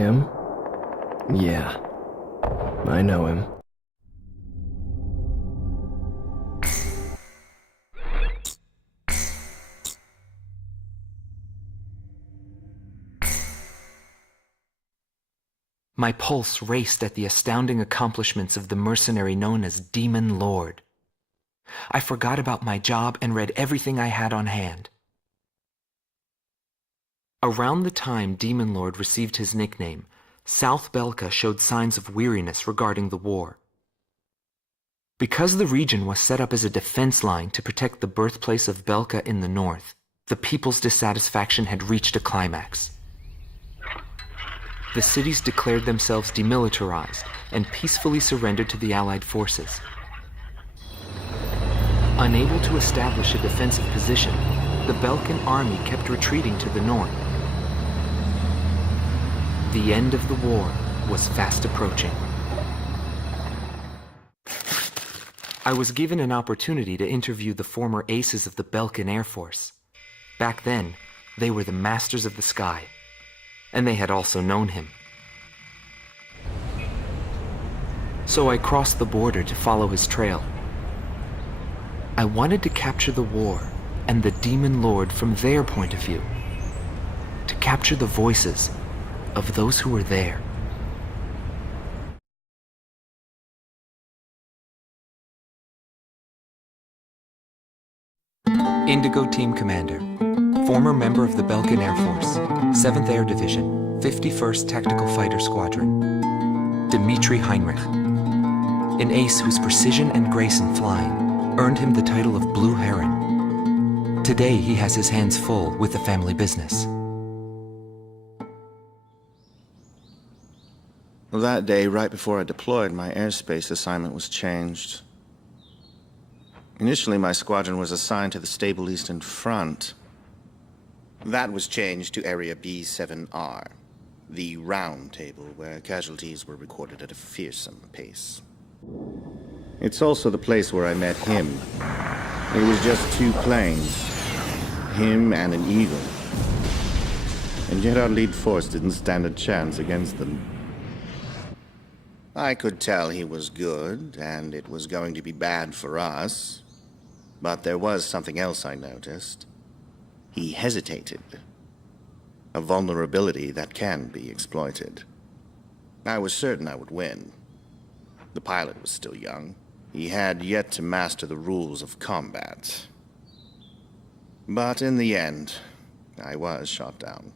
Him? Yeah. I know him. My pulse raced at the astounding accomplishments of the mercenary known as Demon Lord. I forgot about my job and read everything I had on hand. Around the time Demon Lord received his nickname, South Belka showed signs of weariness regarding the war. Because the region was set up as a defense line to protect the birthplace of Belka in the north, the people's dissatisfaction had reached a climax. The cities declared themselves demilitarized and peacefully surrendered to the Allied forces. Unable to establish a defensive position, the Balkan army kept retreating to the north. The end of the war was fast approaching. I was given an opportunity to interview the former aces of the Balkan Air Force. Back then, they were the masters of the sky, and they had also known him. So I crossed the border to follow his trail. I wanted to capture the war and the Demon Lord from their point of view, to capture the voices of those who were there. Indigo Team Commander, former member of the Balkan Air Force, 7th Air Division, 51st Tactical Fighter Squadron, Dmitry Heinrich, an ace whose precision and grace in flying earned him the title of Blue Heron. Today he has his hands full with the family business. Well, that day, right before I deployed, my airspace assignment was changed. Initially, my squadron was assigned to the stable Eastern Front. That was changed to Area B7R, the round table where casualties were recorded at a fearsome pace. It's also the place where I met him. It was just 2 planes, him and an Eagle. And yet our lead force didn't stand a chance against them. I could tell he was good, and it was going to be bad for us. But there was something else I noticed. He hesitated. A vulnerability that can be exploited. I was certain I would win. The pilot was still young. He had yet to master the rules of combat. But in the end, I was shot down.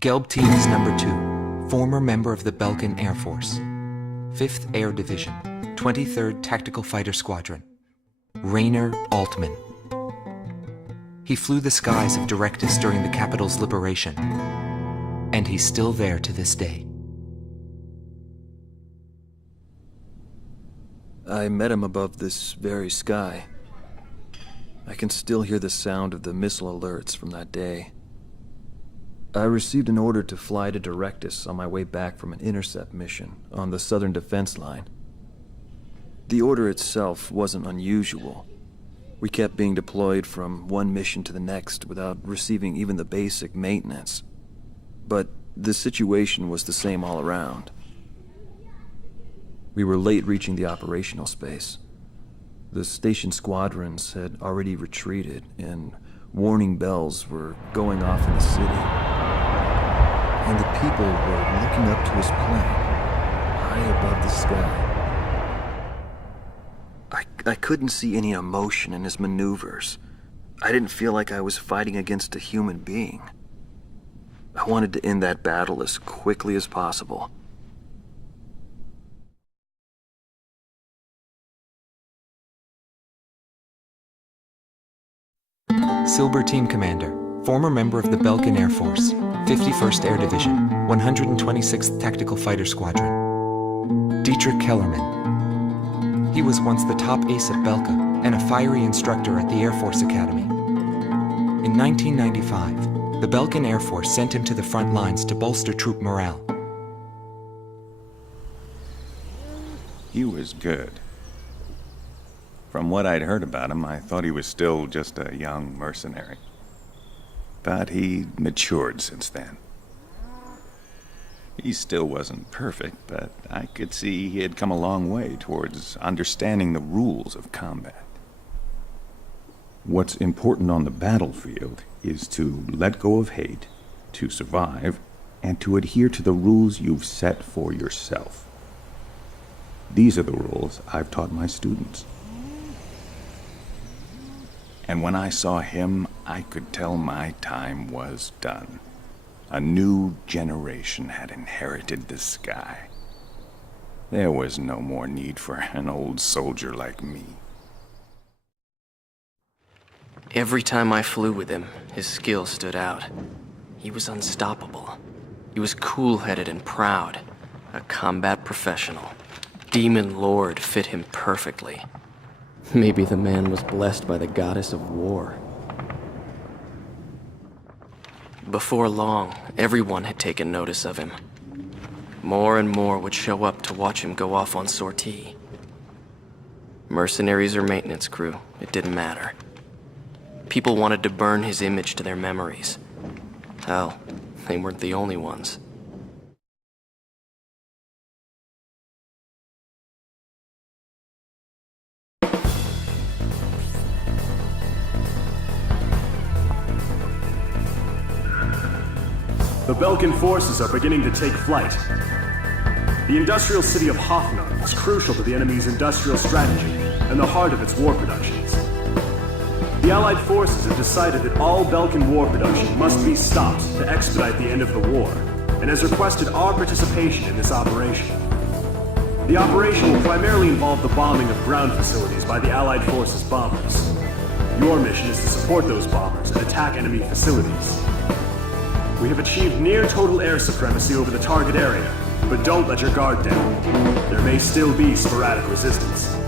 Gelb Team's number 2, former member of the Balkan Air Force, 5th Air Division, 23rd Tactical Fighter Squadron, Rainer Altman. He flew the skies of Directus during the capital's liberation, and he's still there to this day. I met him above this very sky. I can still hear the sound of the missile alerts from that day. I received an order to fly to Directus on my way back from an intercept mission on the southern defense line. The order itself wasn't unusual. We kept being deployed from one mission to the next without receiving even the basic maintenance. But the situation was the same all around. We were late reaching the operational space. The station squadrons had already retreated, and warning bells were going off in the city. And the people were looking up to his plane, high above the sky. I couldn't see any emotion in his maneuvers. I didn't feel like I was fighting against a human being. I wanted to end that battle as quickly as possible. Silver Team Commander, former member of the Balkan Air Force, 51st Air Division, 126th Tactical Fighter Squadron, Dietrich Kellerman. He was once the top ace at Belka and a fiery instructor at the Air Force Academy. In 1995, the Balkan Air Force sent him to the front lines to bolster troop morale. He was good. From what I'd heard about him, I thought he was still just a young mercenary. But he matured since then. He still wasn't perfect, but I could see he had come a long way towards understanding the rules of combat. What's important on the battlefield is to let go of hate, to survive, and to adhere to the rules you've set for yourself. These are the rules I've taught my students. And when I saw him, I could tell my time was done. A new generation had inherited the sky. There was no more need for an old soldier like me. Every time I flew with him, his skill stood out. He was unstoppable. He was cool-headed and proud. A combat professional. Demon Lord fit him perfectly. Maybe the man was blessed by the goddess of war. Before long, everyone had taken notice of him. More and more would show up to watch him go off on sortie. Mercenaries or maintenance crew, it didn't matter. People wanted to burn his image to their memories. Hell, they weren't the only ones. The Belkan forces are beginning to take flight. The industrial city of Hoffnung is crucial to the enemy's industrial strategy and the heart of its war productions. The Allied forces have decided that all Belkan war production must be stopped to expedite the end of the war, and has requested our participation in this operation. The operation will primarily involve the bombing of ground facilities by the Allied forces' bombers. Your mission is to support those bombers and attack enemy facilities. We have achieved near total air supremacy over the target area, but don't let your guard down. There may still be sporadic resistance.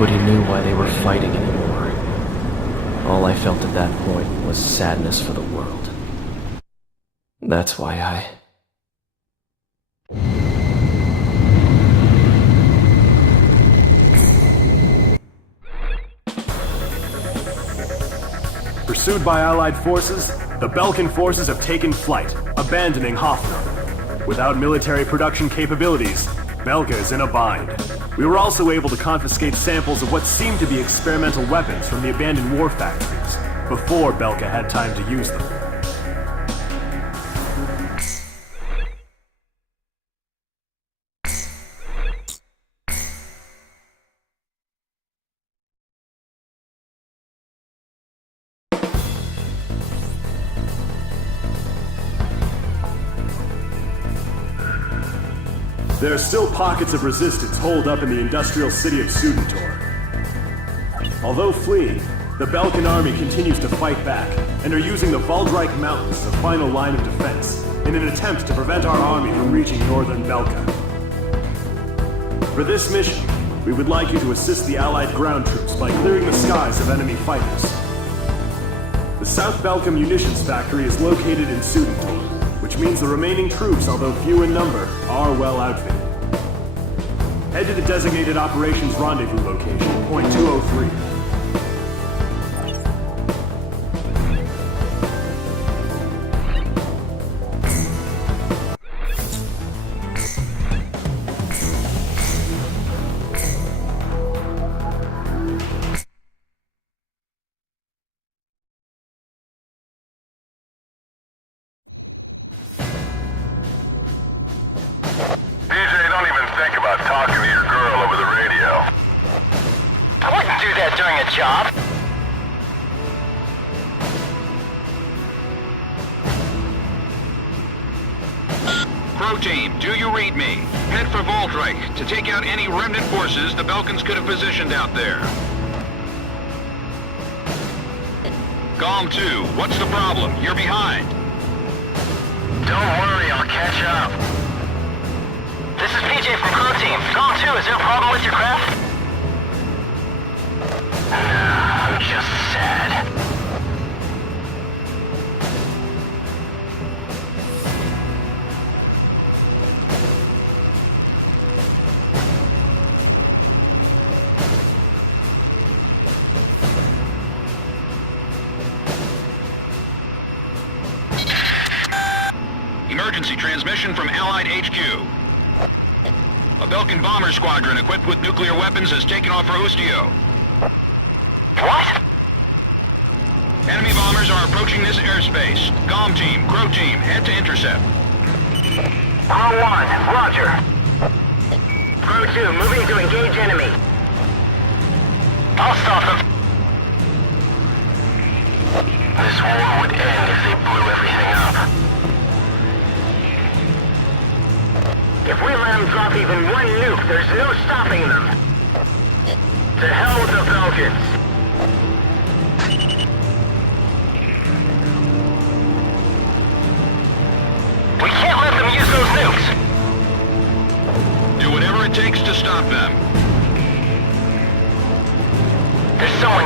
Nobody knew why they were fighting anymore. All I felt at that point was sadness for the world. That's why I... Pursued by Allied forces, the Belkan forces have taken flight, abandoning Hoffman. Without military production capabilities, Belka is in a bind. We were also able to confiscate samples of what seemed to be experimental weapons from the abandoned war factories, before Belka had time to use them. There are still pockets of resistance holed up in the industrial city of Sudentor. Although fleeing, the Belkan army continues to fight back, and are using the Valdreich Mountains as a final line of defense, in an attempt to prevent our army from reaching northern Belka. For this mission, we would like you to assist the Allied ground troops by clearing the skies of enemy fighters. The South Belka munitions factory is located in Sudentor, which means the remaining troops, although few in number, are well outfitted. Head to the designated operations rendezvous location, point 203. Team, do you read me? Head for Valdreich to take out any remnant forces the Belkans could have positioned out there. Gom 2, what's the problem? You're behind. Don't worry, I'll catch up. This is PJ from Crow Team. Gom 2, is there a problem with your craft? Nah, I'm just sad. Transmission from Allied HQ. A Belkan bomber squadron equipped with nuclear weapons has taken off for Ustio. What? Enemy bombers are approaching this airspace. Gom Team, Crow Team, head to intercept. Crow 1, roger. Crow 2, moving to engage enemy. I'll stop them. This war would end if they blew everything up. If we let them drop even one nuke, there's no stopping them. To hell with the Belkans. We can't let them use those nukes. Do whatever it takes to stop them. There's someone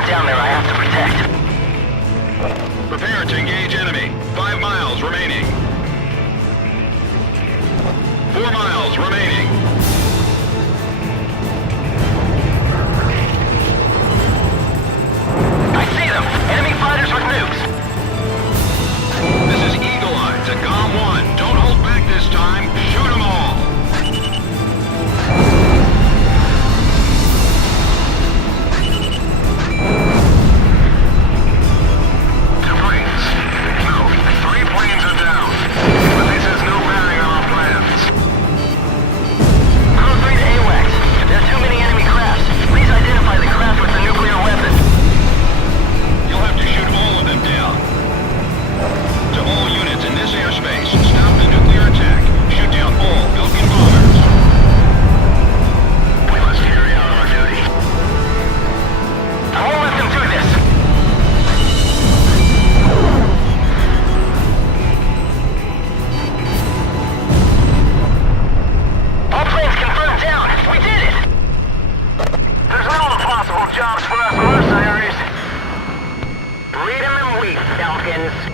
Hopkins.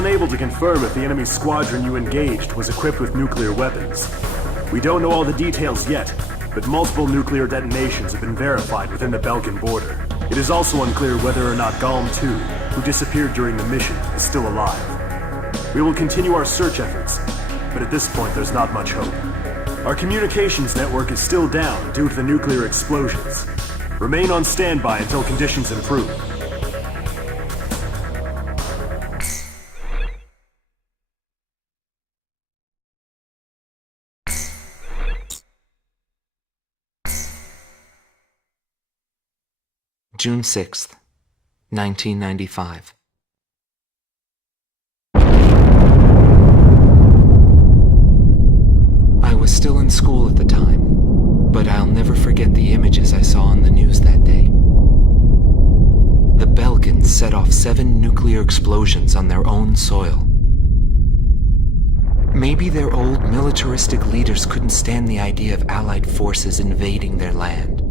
unable to confirm if the enemy squadron you engaged was equipped with nuclear weapons. We don't know all the details yet, but multiple nuclear detonations have been verified within the Belkan border. It is also unclear whether or not Galm 2, who disappeared during the mission, is still alive. We will continue our search efforts, but at this point there's not much hope. Our communications network is still down due to the nuclear explosions. Remain on standby until conditions improve. June 6th, 1995. I was still in school at the time, but I'll never forget the images I saw on the news that day. The Belkans set off 7 nuclear explosions on their own soil. Maybe their old militaristic leaders couldn't stand the idea of Allied forces invading their land,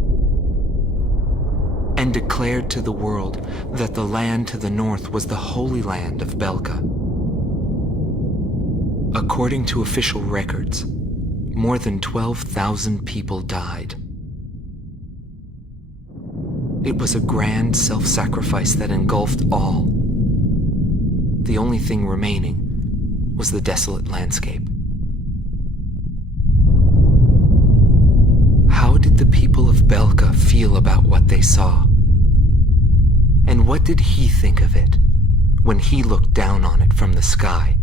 and declared to the world that the land to the north was the Holy Land of Belka. According to official records, more than 12,000 people died. It was a grand self-sacrifice that engulfed all. The only thing remaining was the desolate landscape. How did the people of Belka feel about what they saw? And what did he think of it when he looked down on it from the sky?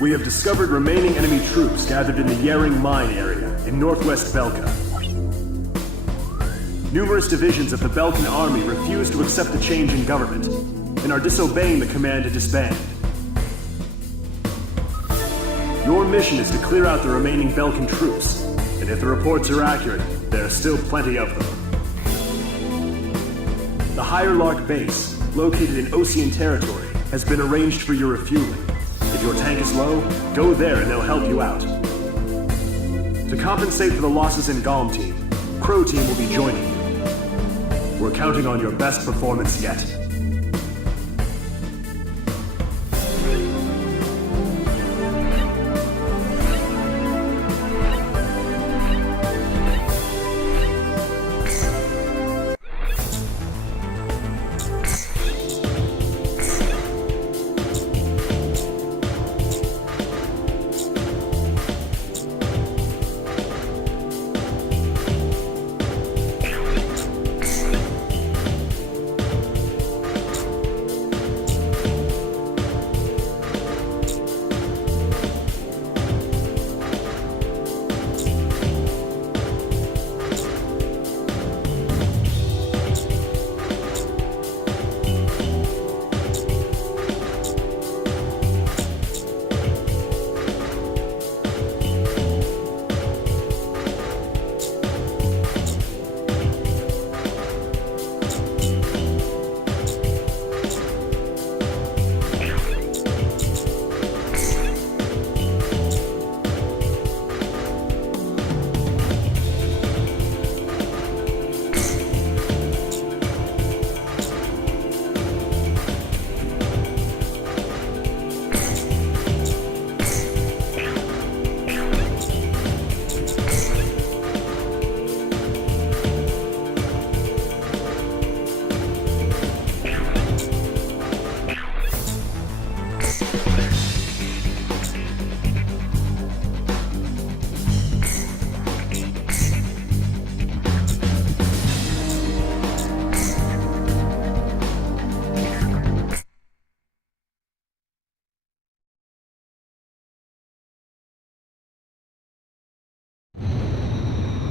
We have discovered remaining enemy troops gathered in the Yering Mine area in northwest Belka. Numerous divisions of the Belkan army refuse to accept the change in government and are disobeying the command to disband. Your mission is to clear out the remaining Belkan troops, and if the reports are accurate, there are still plenty of them. The Higher Lark base, located in Osean territory, has been arranged for your refueling. If your tank is low, go there and they'll help you out. To compensate for the losses in Galm Team, Crow Team will be joining you. We're counting on your best performance yet.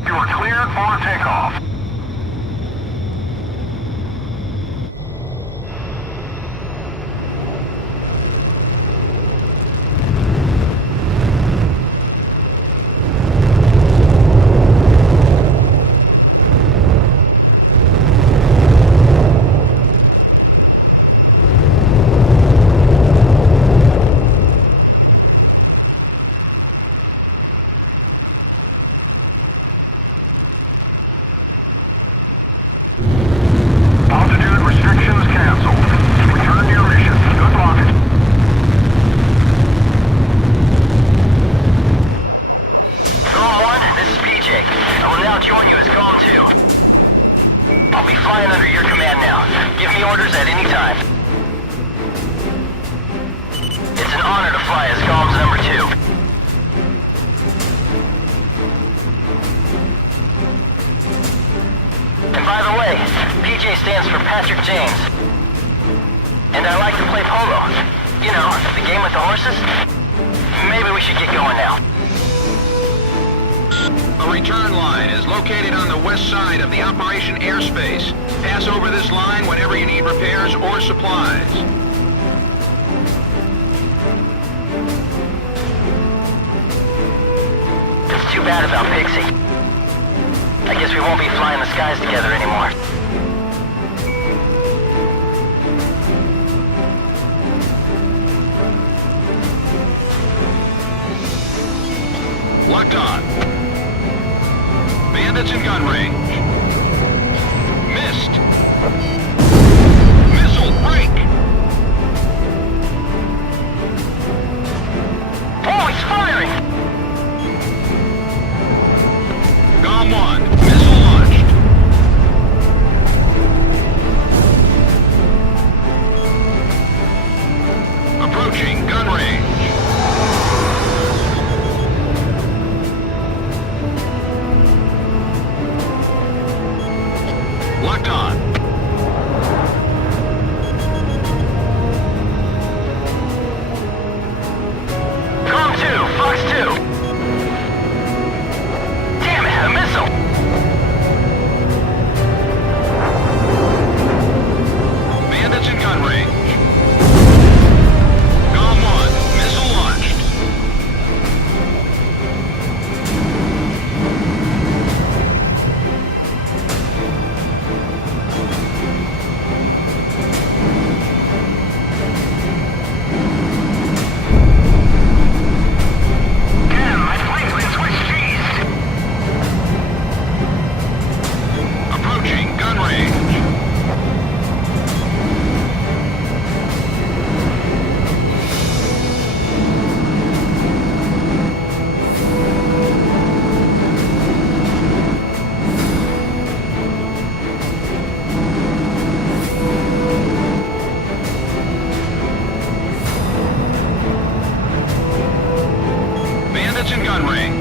You are cleared for takeoff. guess we won't be flying the skies together anymore. Locked on. Bandits in gun range. Missed. Missile break. Oh, he's firing! Gone one. Missile launched. Approaching gun range. Locked on. Com 2, Fox 2. Damn it, a missile! Bandits in gun range. Gone one. Missile launched. Damn, my plane's been switched cheesed! Approaching gun range. Bandits in gun range.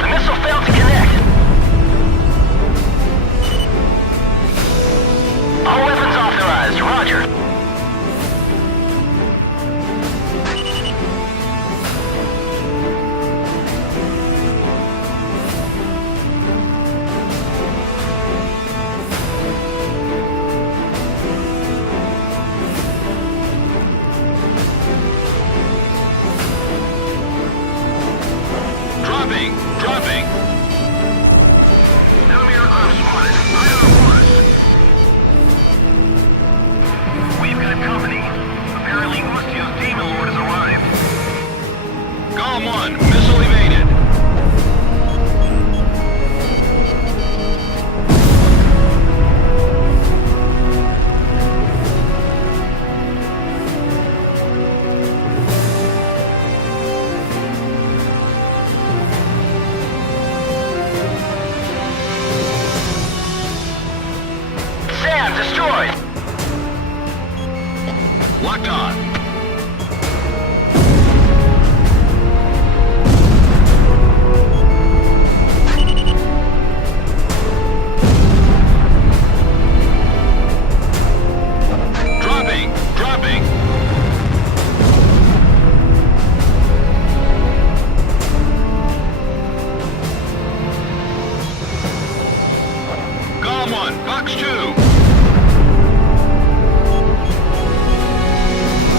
The missile failed to connect. All weapons authorized, roger. Dropping. Dropping. Enemy aircraft spotted. We've got company. Apparently Ustio's Demon Lord has arrived. Gone one. Missile evaded. Sam, destroyed! Locked on. Dropping. Dropping. Gone one. Fox 2.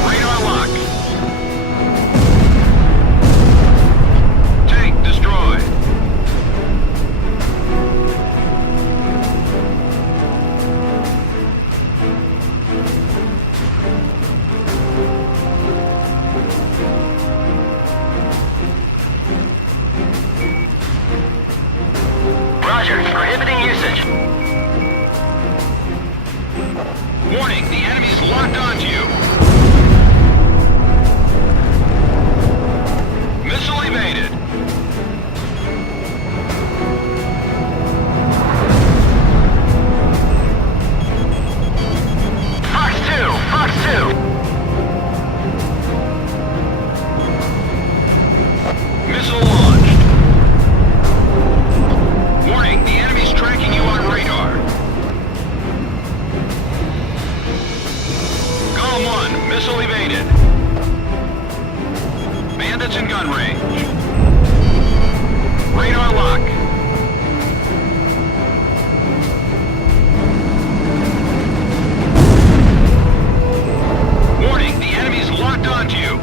Radar lock. Tank destroyed. Roger, prohibiting usage. Warning, the enemy's locked onto you. Missile evaded. Fox 2, Fox 2. Missile launched. Warning, the enemy's tracking you on radar. Gone one. Missile evaded. Bandits in gun range. Radar lock. Warning, the enemy's locked onto you.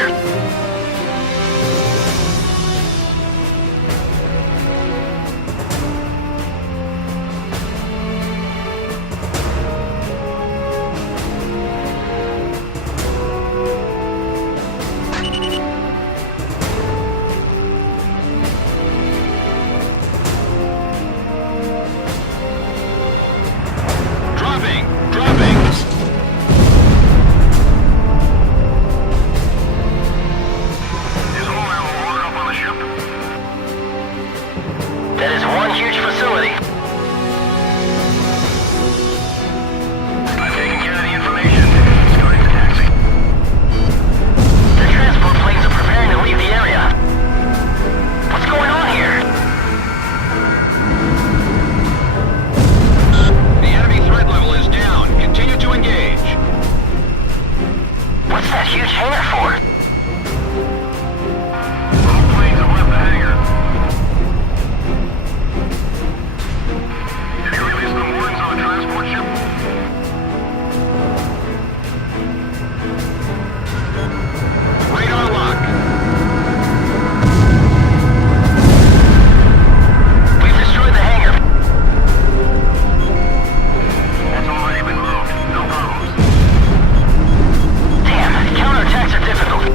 Roger. Dropping! Dropping! That is one huge facility. I'm taking care of the information. Going to taxi. The transport planes are preparing to leave the area. What's going on here? The enemy threat level is down. Continue to engage. What's that huge hangar for? Planes have left the hangar. Did he release the moorings on the transport ship? Radar lock. We've destroyed the hangar. It's already been moved. No problems. Damn, counterattacks are difficult.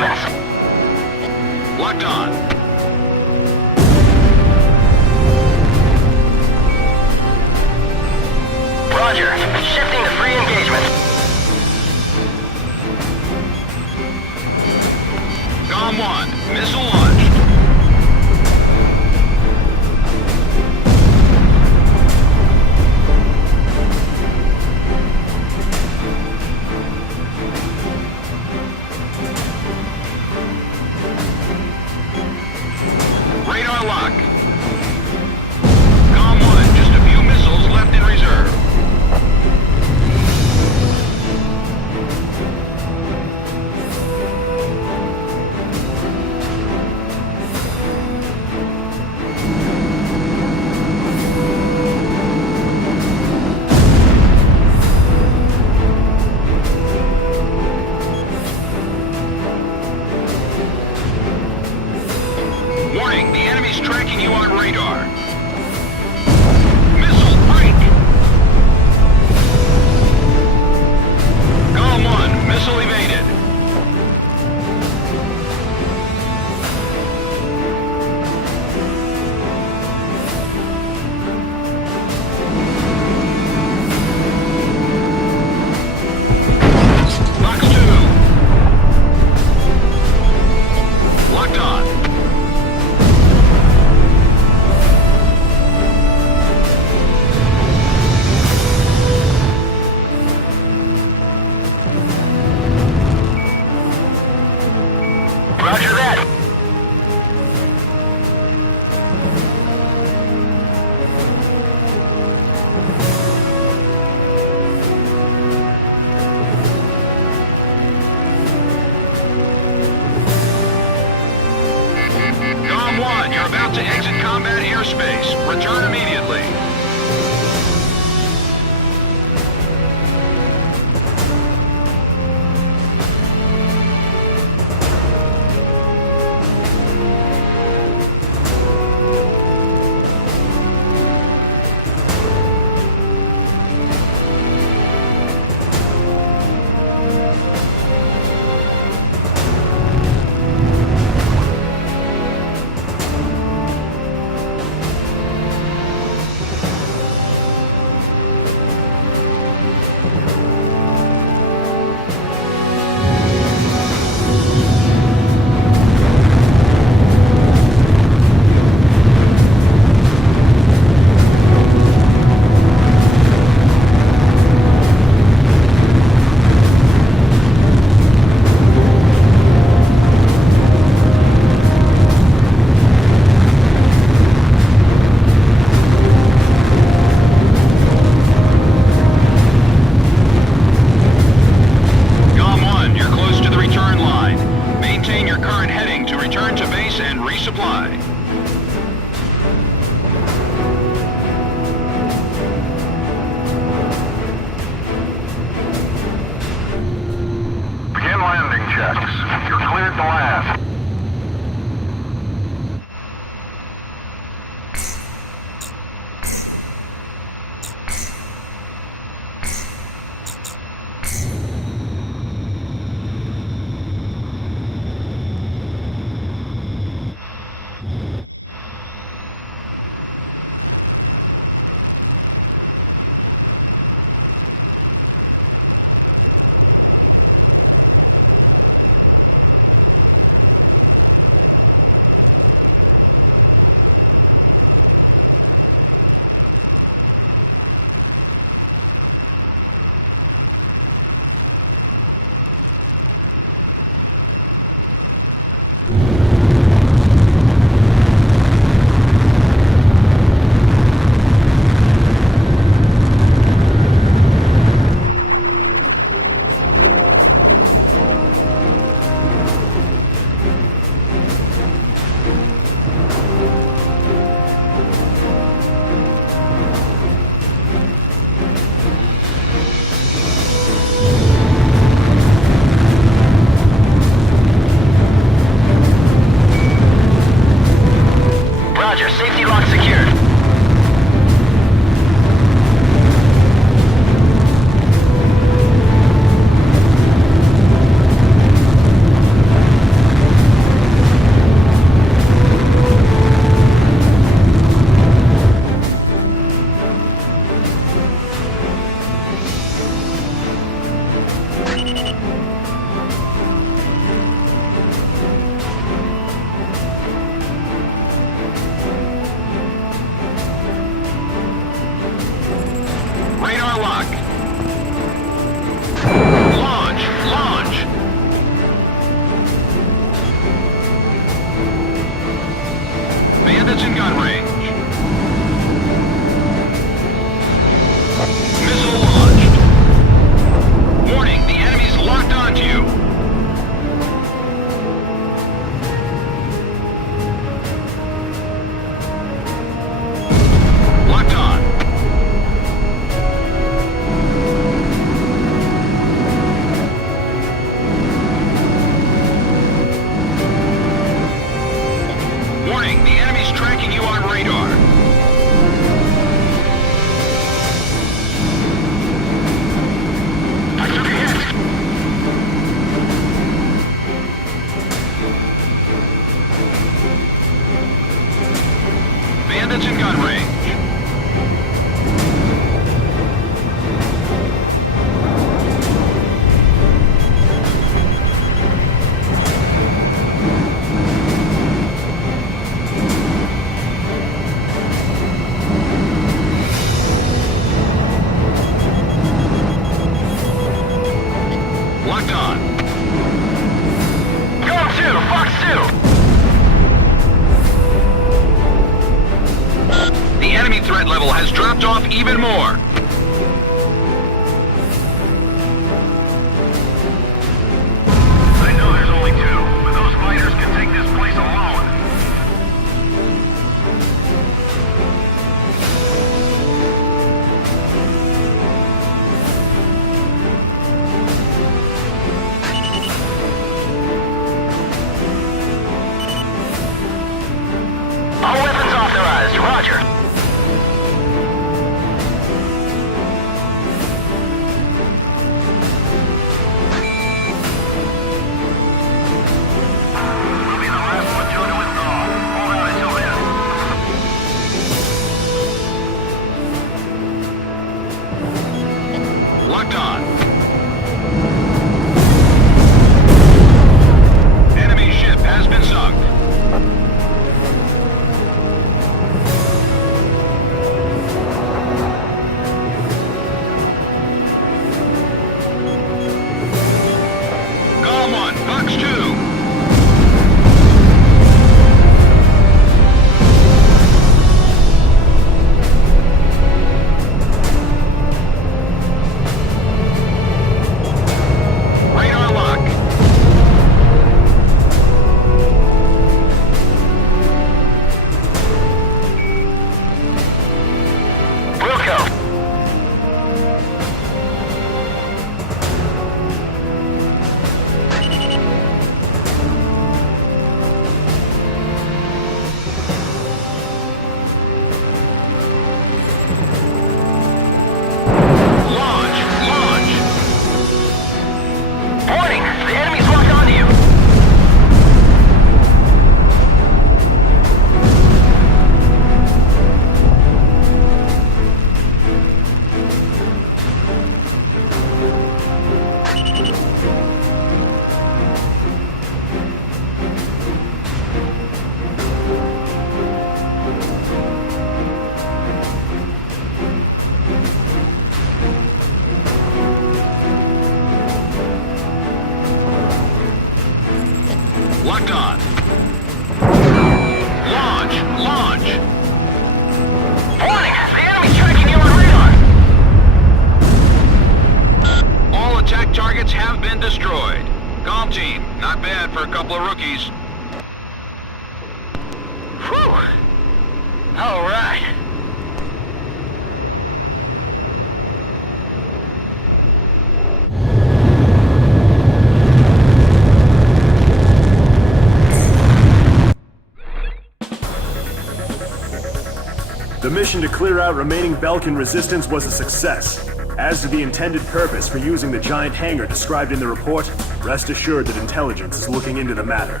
The mission to clear out remaining Belkan resistance was a success. As to the intended purpose for using the giant hangar described in the report, rest assured that intelligence is looking into the matter.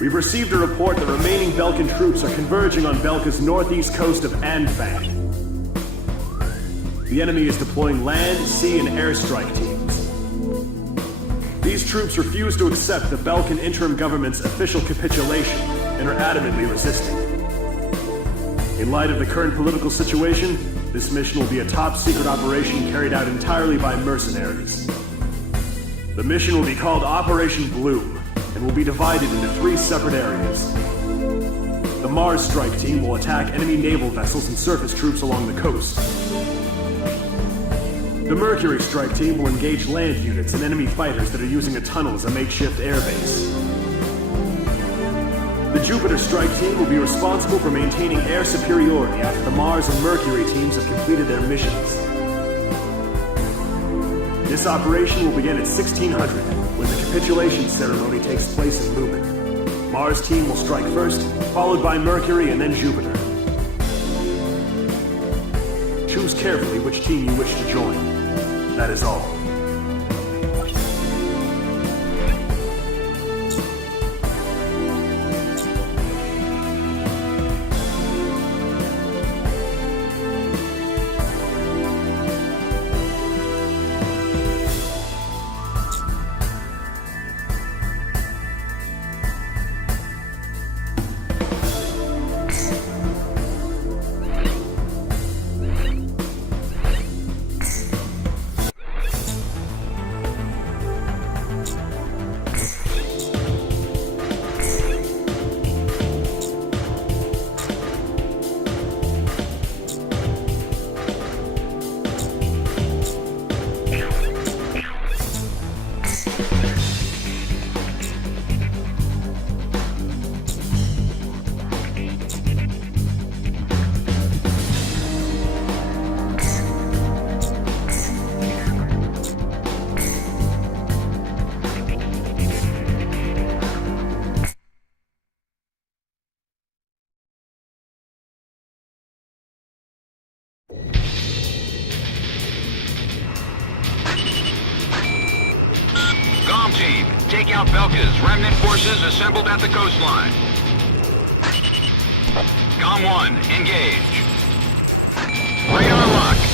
We've received a report that remaining Belkan troops are converging on Belka's northeast coast of Anfang. The enemy is deploying land, sea, and airstrike teams. These troops refuse to accept the Belkan interim government's official capitulation and are adamantly resisting. In light of the current political situation, this mission will be a top-secret operation carried out entirely by mercenaries. The mission will be called Operation Bloom, and will be divided into 3 separate areas. The Mars Strike Team will attack enemy naval vessels and surface troops along the coast. The Mercury Strike Team will engage land units and enemy fighters that are using a tunnel as a makeshift airbase. The Jupiter Strike Team will be responsible for maintaining air superiority after the Mars and Mercury teams have completed their missions. This operation will begin at 1600. When the capitulation ceremony takes place in Lumen. Mars team will strike first, followed by Mercury and then Jupiter. Choose carefully which team you wish to join. That is all. Assembled at the coastline. COM 1, engage. Radar locked.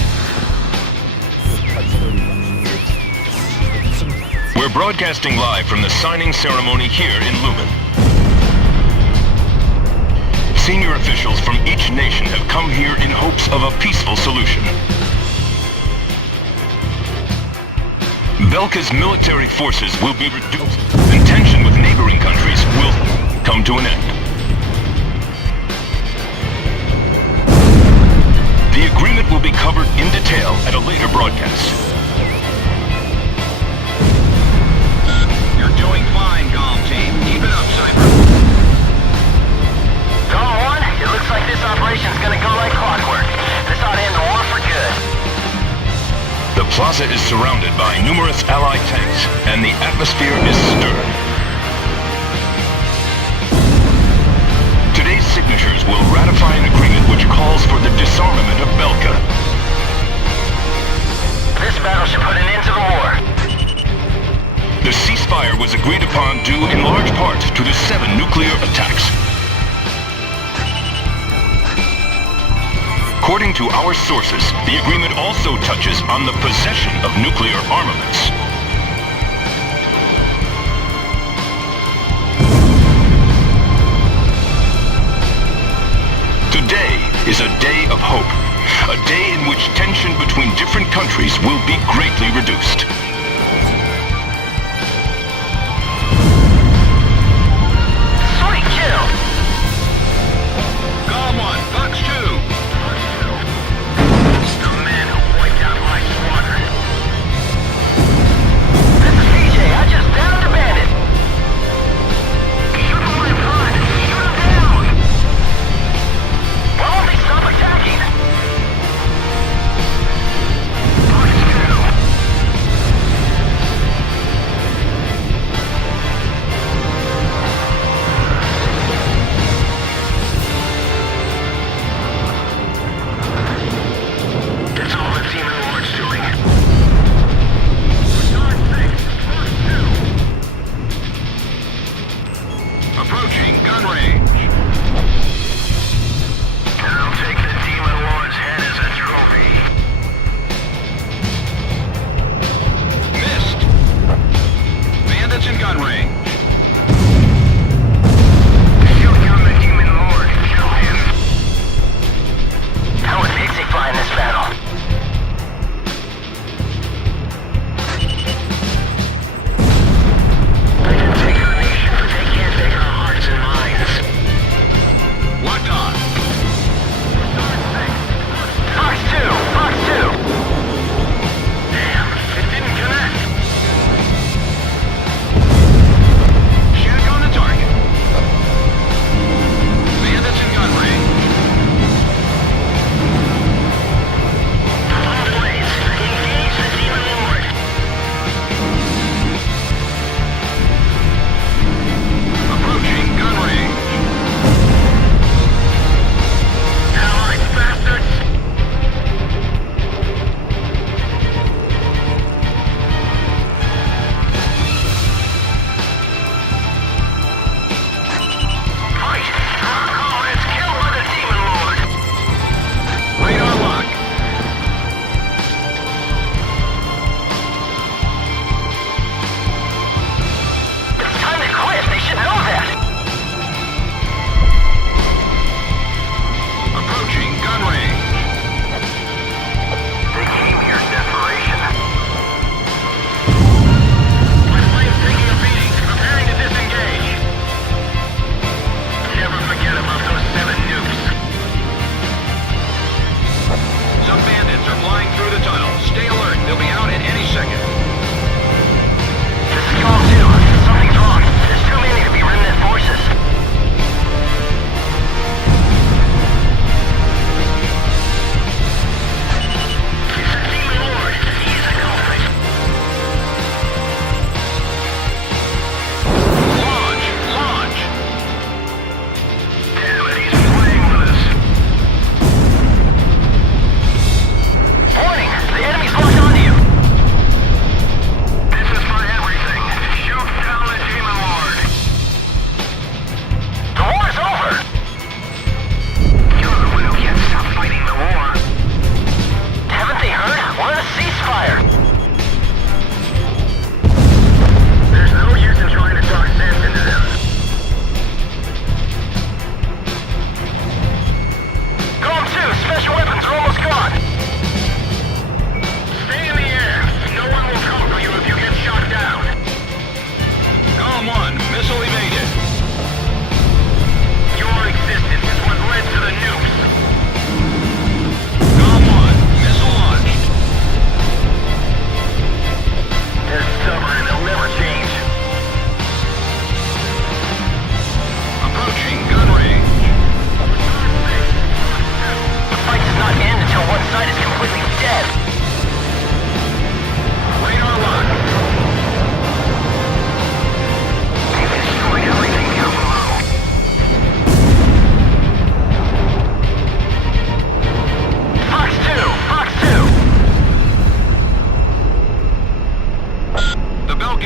We're broadcasting live from the signing ceremony here in Lumen. Senior officials from each nation have come here in hopes of a peaceful solution. Belka's military forces will be reduced, and tension with neighboring countries will come to an end. The agreement will be covered in detail at a later broadcast. You're doing fine, COM team. Keep it up, Cypher. COM 1, it looks like this operation's gonna go like clockwork. This ought to end the war for good. The plaza is surrounded by numerous Allied tanks, and the atmosphere is stirred. Today's signatures will ratify an agreement which calls for the disarmament of Belka. This battle should put an end to the war. The ceasefire was agreed upon due in large part to the 7 nuclear attacks. According to our sources, the agreement also touches on the possession of nuclear armaments. Today is a day of hope, a day in which tension between different countries will be greatly reduced. Sweet kill! COM 1, Fox 2. The men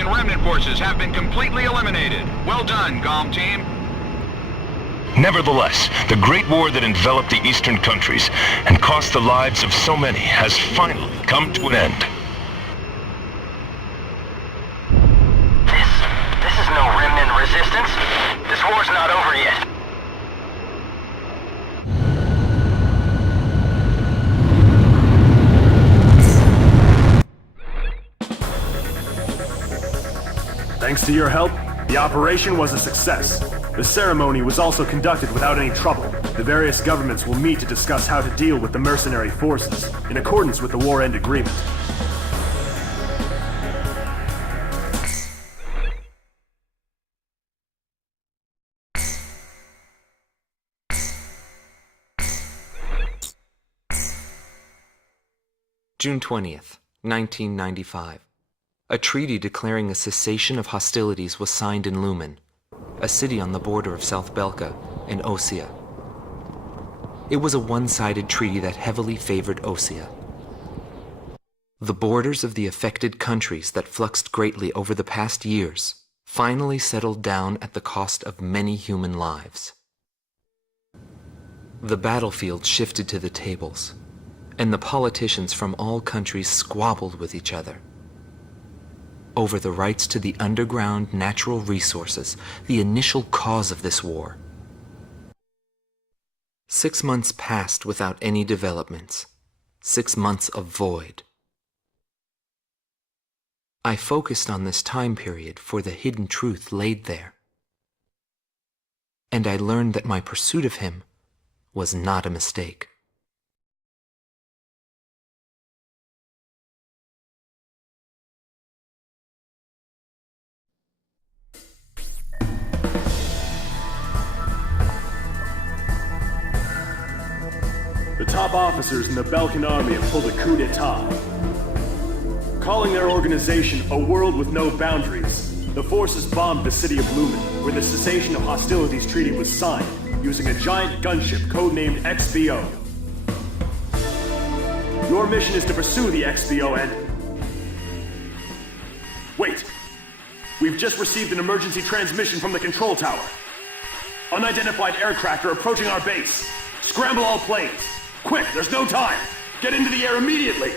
Belgian remnant forces have been completely eliminated. Well done, GOM team. Nevertheless, the great war that enveloped the eastern countries and cost the lives of so many has finally come to an end. This is no remnant resistance. This war's not over yet. Thanks to your help, the operation was a success. The ceremony was also conducted without any trouble. The various governments will meet to discuss how to deal with the mercenary forces, in accordance with the War End Agreement. June 20th, 1995. A treaty declaring a cessation of hostilities was signed in Lumen, a city on the border of South Belka and Ossia. It was a one-sided treaty that heavily favored Ossia. The borders of the affected countries that fluxed greatly over the past years finally settled down at the cost of many human lives. The battlefield shifted to the tables, and the politicians from all countries squabbled with each other over the rights to the underground natural resources, the initial cause of this war. 6 months passed without any developments. 6 months of void. I focused on this time period for the hidden truth laid there. And I learned that my pursuit of him was not a mistake. The top officers in the Balkan army have pulled a coup d'etat. Calling their organization A World with No Boundaries, the forces bombed the city of Lumen, where the cessation of hostilities treaty was signed, using a giant gunship codenamed XBO. Your mission is to pursue the XBO and... Wait! We've just received an emergency transmission from the control tower. Unidentified aircraft are approaching our base. Scramble all planes. Quick, there's no time! Get into the air immediately!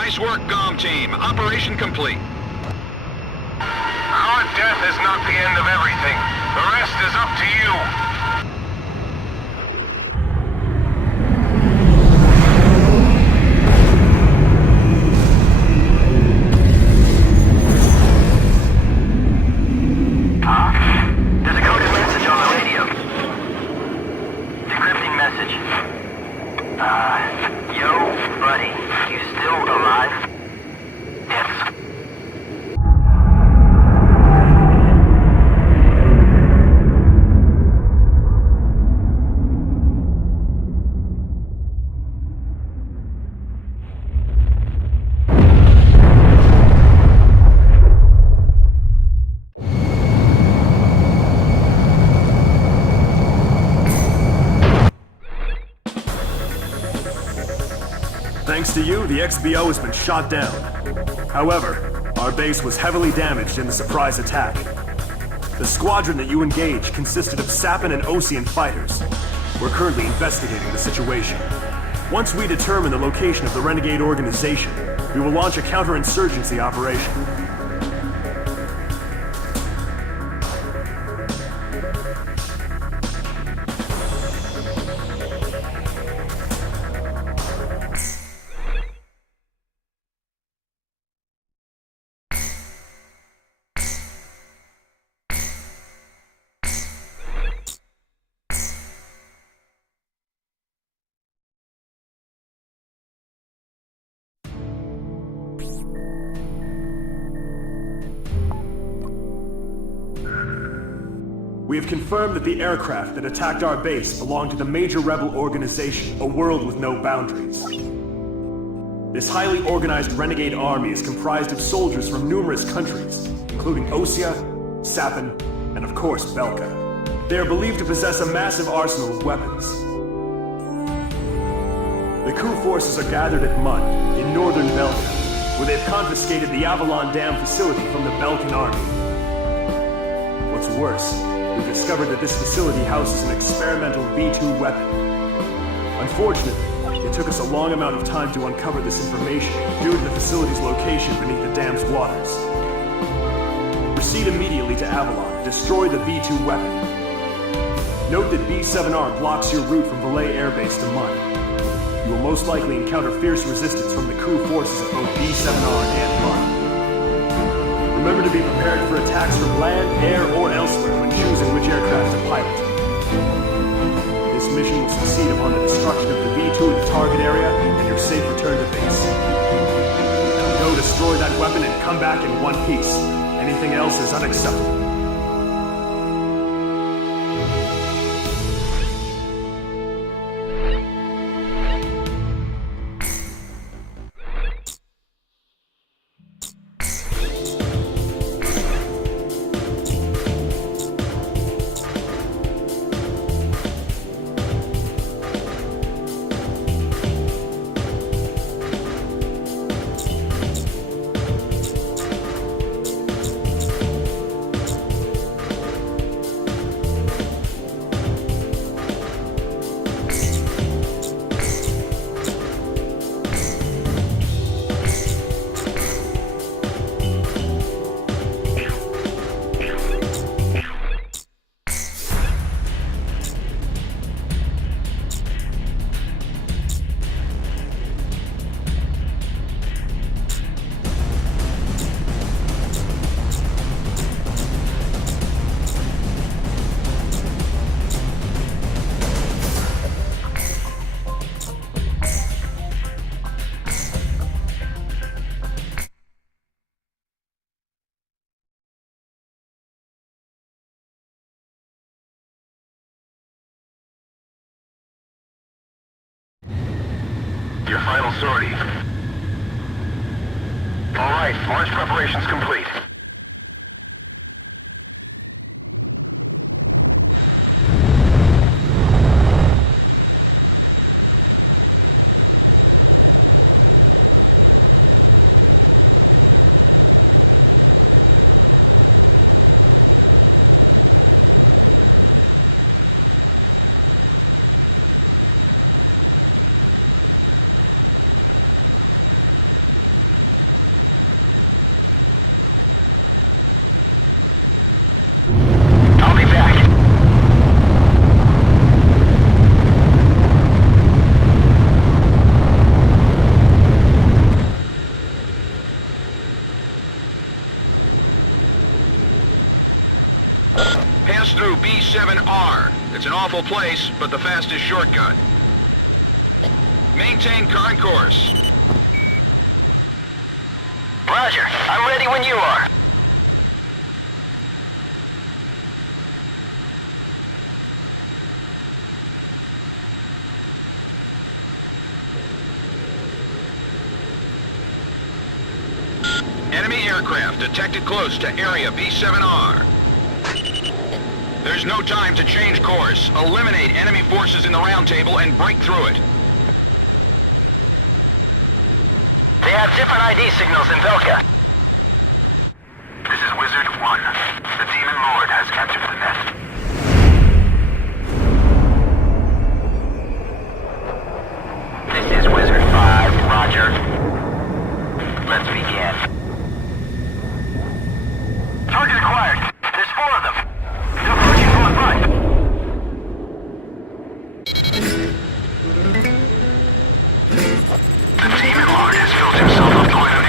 Nice work, GOM team. Operation complete. Our death is not the end of everything. The rest is up to you. There's a coded message on the radio. Decrypting message. Yo, buddy, you still alive? Yes. Thanks to you, the XBO has been shot down. However, our base was heavily damaged in the surprise attack. The squadron that you engaged consisted of Sappan and Osean fighters. We're currently investigating the situation. Once we determine the location of the renegade organization, we will launch a counterinsurgency operation. We have confirmed that the aircraft that attacked our base belonged to the major rebel organization, A World With No Boundaries. This highly organized renegade army is comprised of soldiers from numerous countries, including Osea, Sappan, and of course Belka. They are believed to possess a massive arsenal of weapons. The coup forces are gathered at Mund, in northern Belka, where they've confiscated the Avalon Dam facility from the Belkan army. What's worse, we've discovered that this facility houses an experimental B-2 weapon. Unfortunately, it took us a long amount of time to uncover this information due to the facility's location beneath the dam's waters. Proceed immediately to Avalon and destroy the B-2 weapon. Note that B-7R blocks your route from Belay Air Base to Mund. You will most likely encounter fierce resistance from the crew forces of both B-7R and Mund. Remember to be prepared for attacks from land, air, or elsewhere when choosing which aircraft to pilot. This mission will succeed upon the destruction of the B-2 in the target area and your safe return to base. Go destroy that weapon and come back in one piece. Anything else is unacceptable. Your final sortie. All right, launch preparations complete. but the fastest shortcut. Maintain current course. Roger. I'm ready when you are. Enemy aircraft detected close to Area B7R. There's no time to change course. Eliminate enemy forces in the round table and break through it. They have different ID signals in Velka. This is Wizard 1. The Demon Lord has entered the net. This is Wizard 5, Roger. Let's begin. Target acquired. There's 4 of them. They're approaching from the front. The Demon Lord has built himself up quite a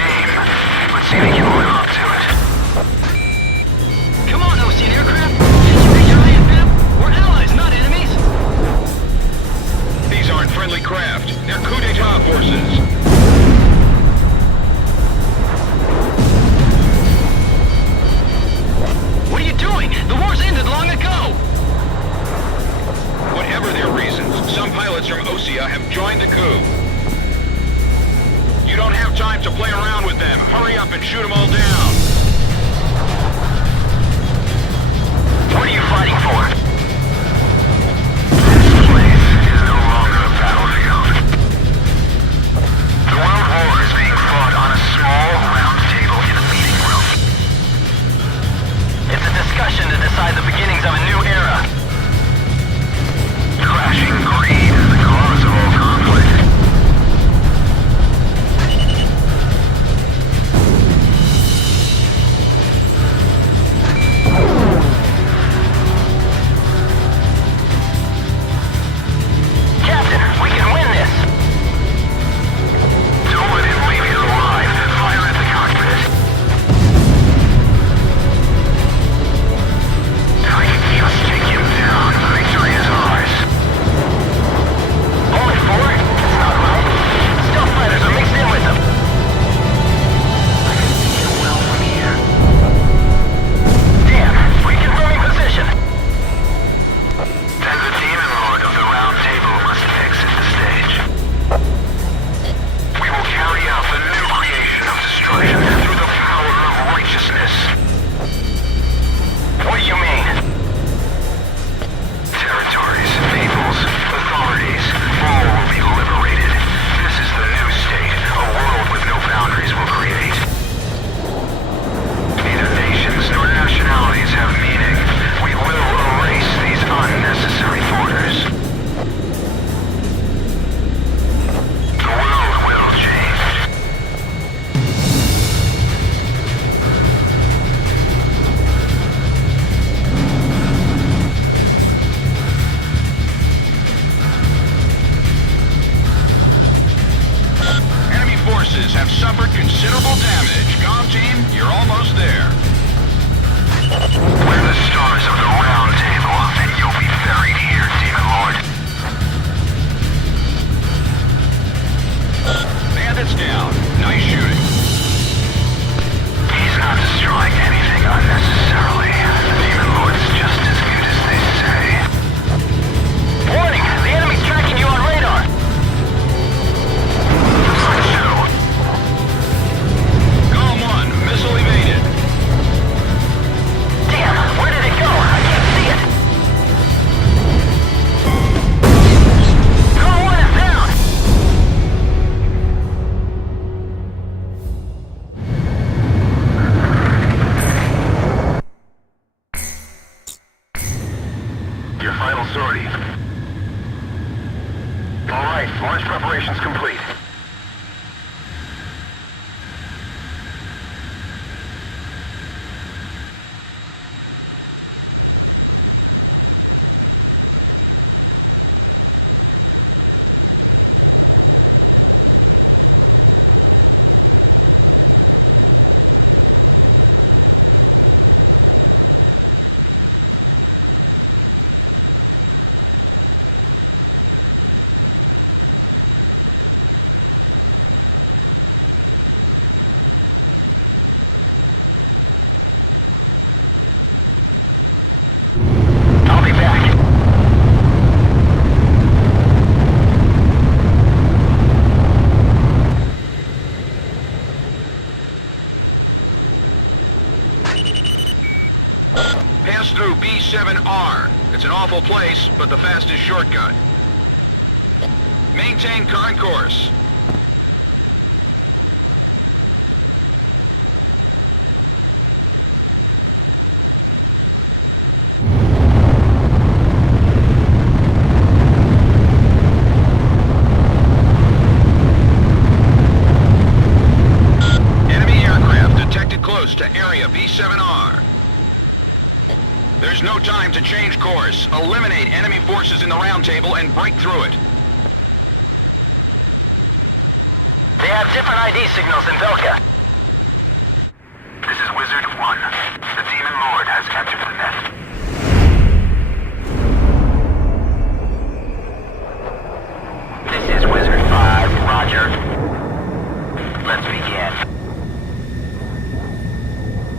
yet.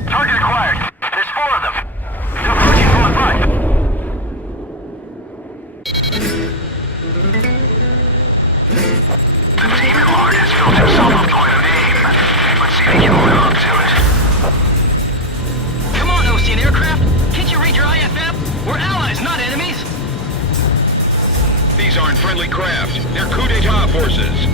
Target acquired. There's 4 of them. They're approaching from the front. The Demon Lord has built himself up quite a name. Let's see if he can live up to it. Come on, Ocean aircraft! Can't you read your IFM? We're allies, not enemies! These aren't friendly craft. They're coup d'etat forces.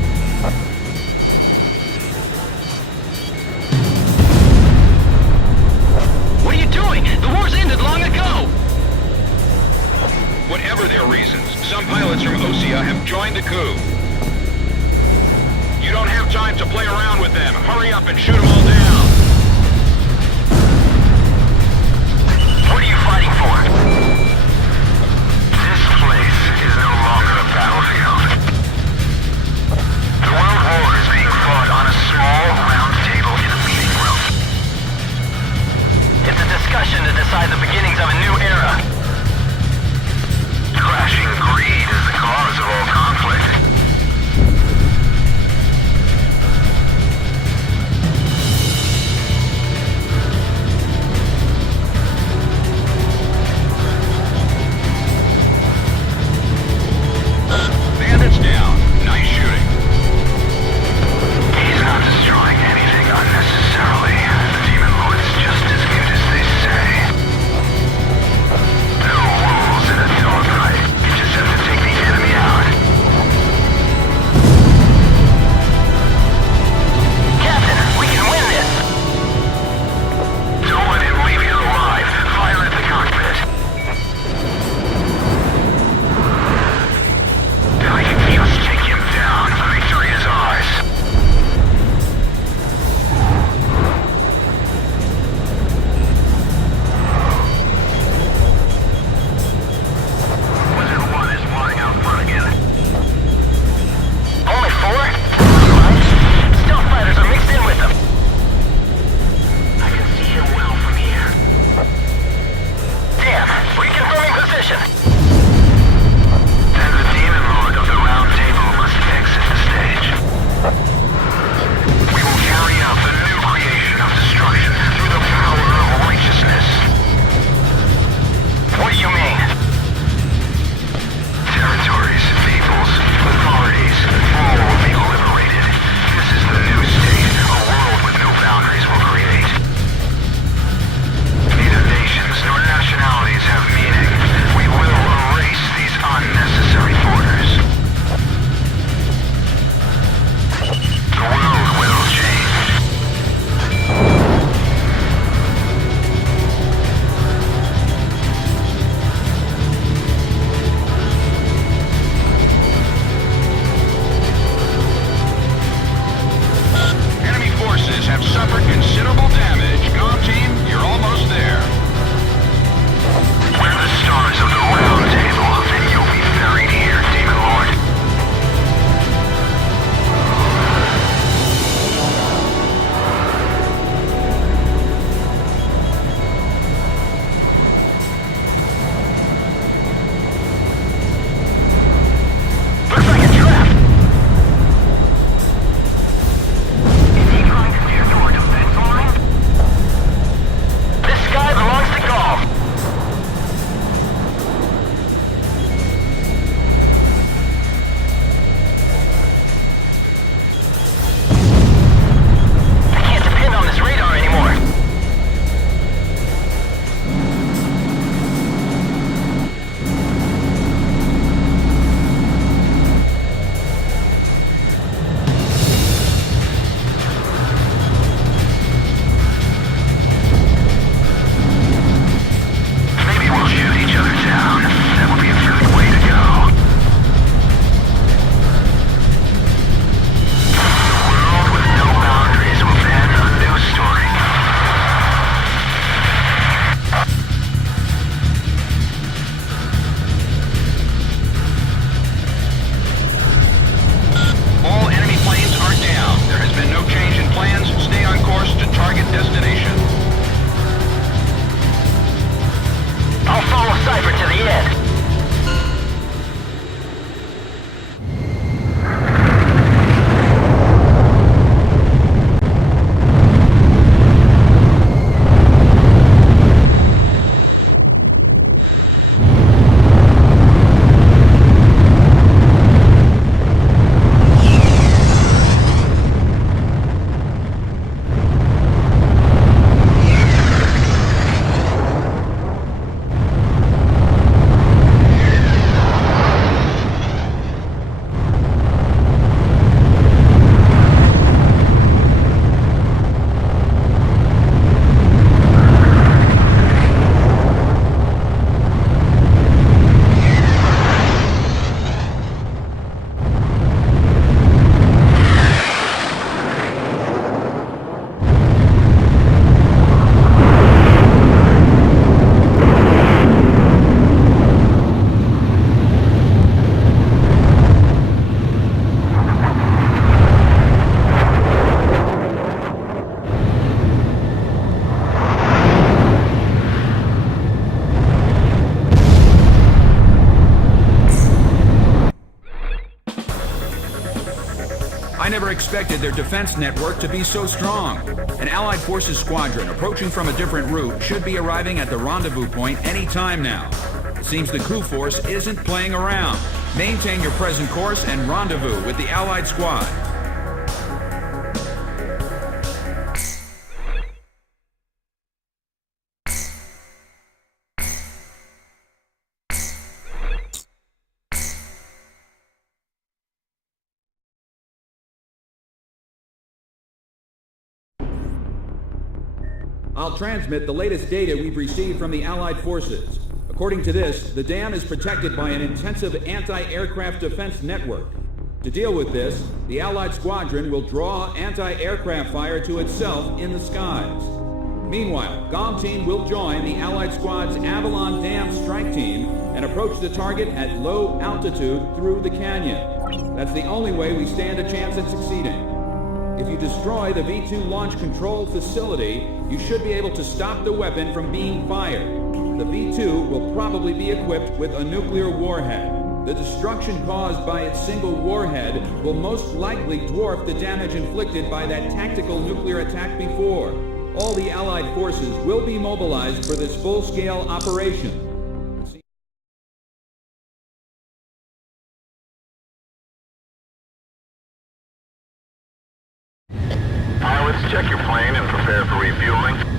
expected their defense network to be so strong. An Allied Forces squadron approaching from a different route should be arriving at the rendezvous point any time now. It seems the coup force isn't playing around. Maintain your present course and rendezvous with the Allied squad. I'll transmit the latest data we've received from the Allied forces. According to this, the dam is protected by an intensive anti-aircraft defense network. To deal with this, the Allied squadron will draw anti-aircraft fire to itself in the skies. Meanwhile, GOM team will join the Allied squad's Avalon Dam strike team and approach the target at low altitude through the canyon. That's the only way we stand a chance at succeeding. If you destroy the V-2 launch control facility, you should be able to stop the weapon from being fired. The V-2 will probably be equipped with a nuclear warhead. The destruction caused by its single warhead will most likely dwarf the damage inflicted by that tactical nuclear attack before. All the Allied forces will be mobilized for this full-scale operation. Pilots, check your plane and prepare for refueling.